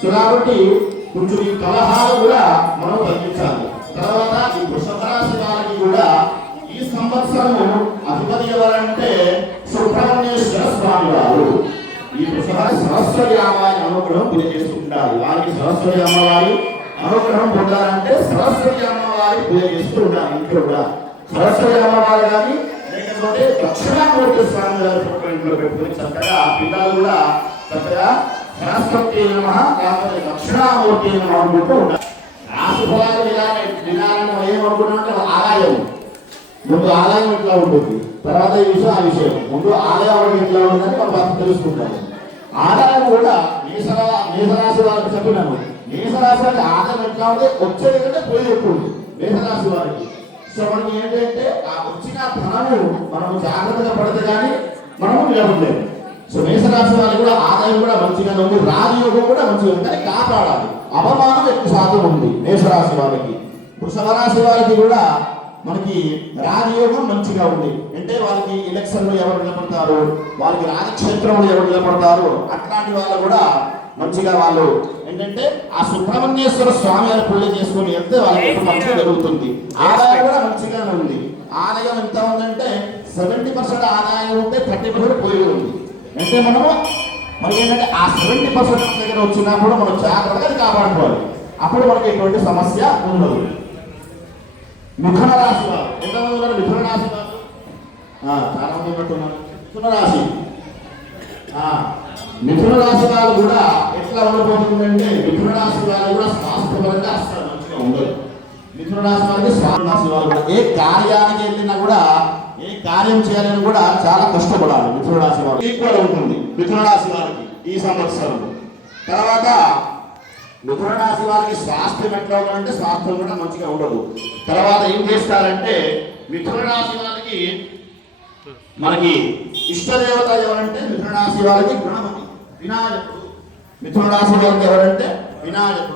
So కాబట్టి కొంచెం ఈ కలహాలు కూడా మనం తగ్గించాలి. తర్వాత ఈ వృషభ రాశి వారికి కూడా ఈ సంవత్సరము అధిపతి ఎవరంటే సుబ్రహ్మణ్యేశ్వర స్వామి వారు. ఈ వృషభ సరస్వతి అమ్మవారి అనుగ్రహం పూజ చేసుకుంటారు. వారికి సరస్వతి అమ్మవారి అనుగ్రహం పొందాలంటే సరస్వతి అమ్మవారి పూజ చేస్తూ ఉండాలి. ఇంట్లో కూడా సరస్వతి అమ్మవారు కానీ లేకపోతే దక్షిణామూర్తి స్వామి వారి ఇంట్లో పెట్టుకుని చక్కగా పిల్లలు కూడా చక్కగా సరస్వతి నమః లేకపోతే దక్షిణామూర్తి నమః అనుకుంటూ ఉండాలి. రాశి ఫలాలు విధానం ఏమనుకున్నామంటే ఆదాయం ముందు ఆదాయం ఎట్లా ఉంటుంది, తర్వాత ఈ విషయం ఆ విషయం. ముందు ఆదాయం ఎట్లా ఉందని మనం తెలుసుకుంటాం. ఆదాయం కూడా మేషరాశి వారికి చెప్పినాను. మేషరాశి వారికి ఆదాయం ఎట్లా ఉంటే వచ్చేది కంటే పోయి ఎక్కువ ఉంది మేషరాశి వారికి. సో మనకి ఏంటంటే ఆ వచ్చిన ధనము మనం జాగ్రత్తగా పడితే కానీ మనము నిలబడలేము. సో మేషరాశి వారికి కూడా ఆదాయం కూడా మంచిగానే ఉంది, రాజయోగం కూడా మంచిగా ఉంది, కానీ కాపాడాలి. అవమానం ఎక్కువ శాతం ఉంది మేషరాశి వారికి. వృషభ రాశి వారికి కూడా మనకి రాజయోగం మంచిగా ఉంది. అంటే వాళ్ళకి ఎలక్షన్లో ఎవరు నిలబడతారు, వాళ్ళకి రాజక్షేత్రంలో ఎవరు నిలబడతారు, అట్లాంటి వాళ్ళు కూడా మంచిగా వాళ్ళు ఏంటంటే ఆ సుబ్రహ్మణ్యేశ్వర స్వామి వారి పూజ చేసుకుని వెళ్తే వాళ్ళకి మంచిగా జరుగుతుంది. ఆదాయం కూడా మంచిగానే ఉంది. ఆదాయం ఎంత ఉందంటే 70% ఆదాయం ఉంటే 30% పోయి ఉంది. అంటే మనము మరి ఏంటంటే ఆ 70% దగ్గర వచ్చినప్పుడు మనం జాగ్రత్తగా కాపాడుకోవాలి. అప్పుడు మనకి ఎటువంటి సమస్య ఉండదు. మిథున రాశి వారు ఎంతమంది ఉన్నారు? మిథున రాశి వారు చాలా మంది ఉన్నట్టున్నారు. మిథున రాశి మిథున రాశి వారు కూడా ఎట్లా ఉండబోతుందంటే మిథున రాశి వారు కూడా స్వాస్థ్యపరంగా అసలు మంచిగా ఉండదు. మిథున రాశి వారికి రాశి వారు కూడా ఏ కార్యానికి వెళ్ళినా కూడా ఏ కార్యం చేయాలని కూడా చాలా కష్టపడాలి. మిథున రాశి వారు ఈక్వల్ ఉంటుంది మిథున రాశి వారికి ఈ సంవత్సరం. తర్వాత మిథున రాశి వారికి స్వాస్థ్యం ఎట్లా ఉందంటే స్వాస్థ్యం కూడా మంచిగా ఉండదు. తర్వాత ఏం చేస్తారంటే మిథున రాశి వారికి మనకి ఇష్టదేవత ఎవరంటే మిథున రాశి వారికి గణపతి వినాయకుడు. మిథున రాశి వారికి ఎవరంటే వినాయకుడు.